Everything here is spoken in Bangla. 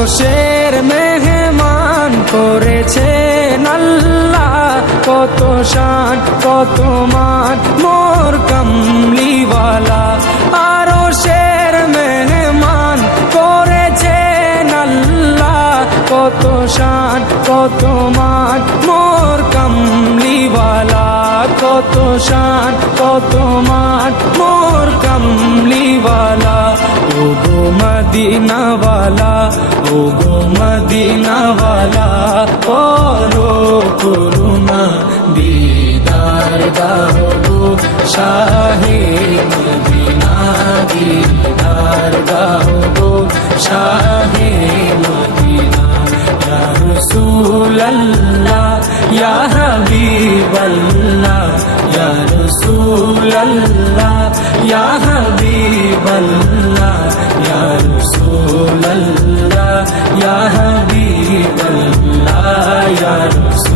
আরশের মেহমান করেছেন আল্লাহ, কত শান কত মান মোর কামলিওয়ালা। আরশের মেহমান করেছেন আল্লাহ, কত শান কত মান মোর কামলিওয়ালা, কত শান কত মান মোর কামলিওয়ালা। ও গো মদিনাওয়ালা, ও গো মদিনাওয়ালা, করো করুণা দিদার দাও গো শাহে মদিনা, দিদার দাও গো শাহে মদিনা। ইয়া রাসূলুল্লাহ ইয়া হাবিবাল্লাহ, ইয়া রাসূলুল্লাহ ইয়া হাবিবাল্লাহ, ইয়া রাসূলুল্লাহ ইয়া হাবিবাল্লাহ, ইয়া রাসূলুল্লাহ।